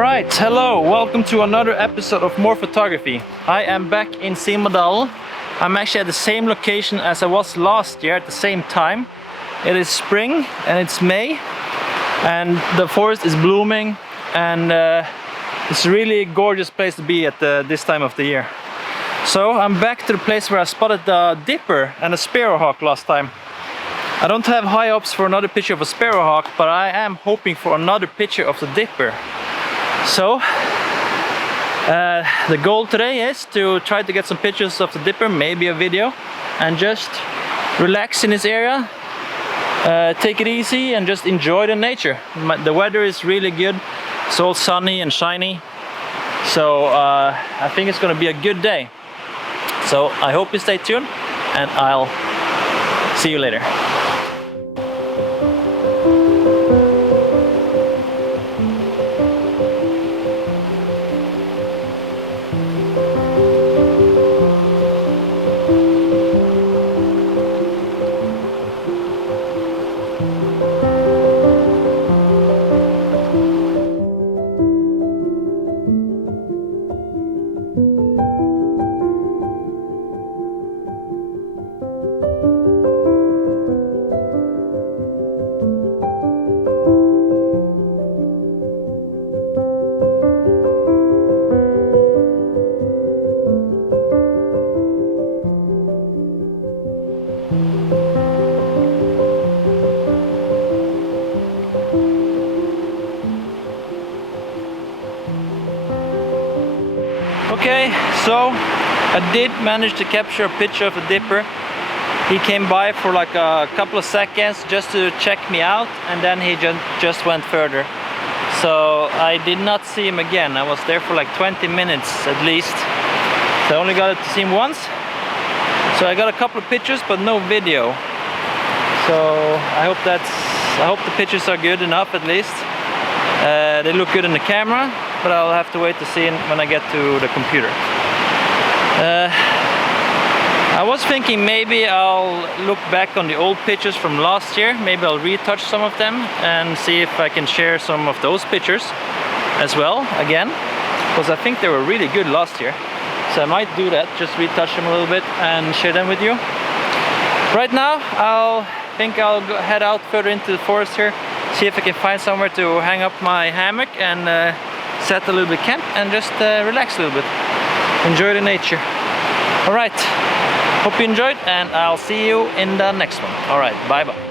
Alright, hello, welcome to another episode of More Photography. I am back in Simadalen. I'm actually at the same location as I was last year at the same time. It is spring and it's May and the forest is blooming and it's a really gorgeous place to be at this time of the year. So I'm back to the place where I spotted the dipper and a sparrowhawk last time. I don't have high hopes for another picture of a sparrowhawk, but I am hoping for another picture of the dipper. So the goal today is to try to get some pictures of the dipper, maybe a video, and just relax in this area, take it easy and just enjoy the nature. The weather is really good, it's all sunny and shiny, so I think it's gonna be a good day. So I hope you stay tuned and I'll see you later. Okay, so I did manage to capture a picture of the dipper. He came by for like a couple of seconds just to check me out, and then he just went further. So I did not see him again. I was there for like 20 minutes at least. So I only got to see him once. So I got a couple of pictures but no video. So I hope the pictures are good enough at least. They look good in the camera, but I'll have to wait to see when I get to the computer. I was thinking maybe I'll look back on the old pictures from last year. Maybe I'll retouch some of them and see if I can share some of those pictures as well again, because I think they were really good last year. So I might do that, just retouch them a little bit and share them with you. Right now I think I'll head out further into the forest here, see if I can find somewhere to hang up my hammock and set a little bit camp and just relax a little bit, enjoy the nature. All right, hope you enjoyed and I'll see you in the next one. All right, bye bye.